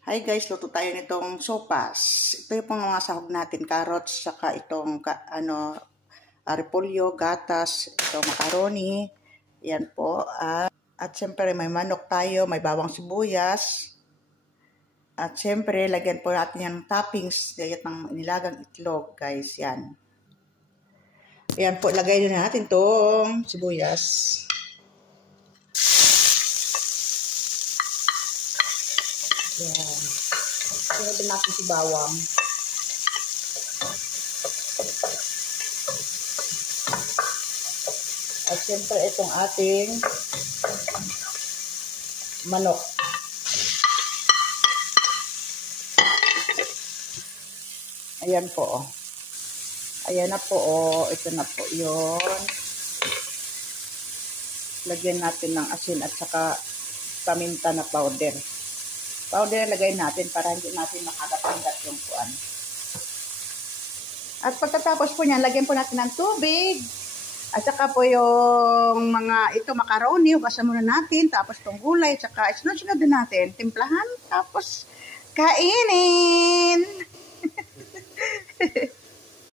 Hi guys, luto tayo nitong sopas. Ito yung pang mga sahog natin, carrots, saka itong repolyo, gatas, itong macaroni. Yan po. At syempre may manok tayo, may bawang sibuyas. At syempre, lagyan po natin yung toppings, lagyan ng nilagang itlog, guys. Yan. Yan po, lagay na natin itong sibuyas. Yan. Sunod din natin si bawang. At syempre, itong ating manok. Ayan po. Ayan na po. Ito na po yun. Lagyan natin ng asin at saka paminta na powder. Powder lagay natin para hindi natin makagat-kagat yung kuan. At pagkatapos po niyan, lagyan po natin ng tubig. At saka po yung mga ito macaroni, hugasan muna natin. Tapos itong gulay, at saka sunod-sunod din natin. Timplahan, tapos kainin.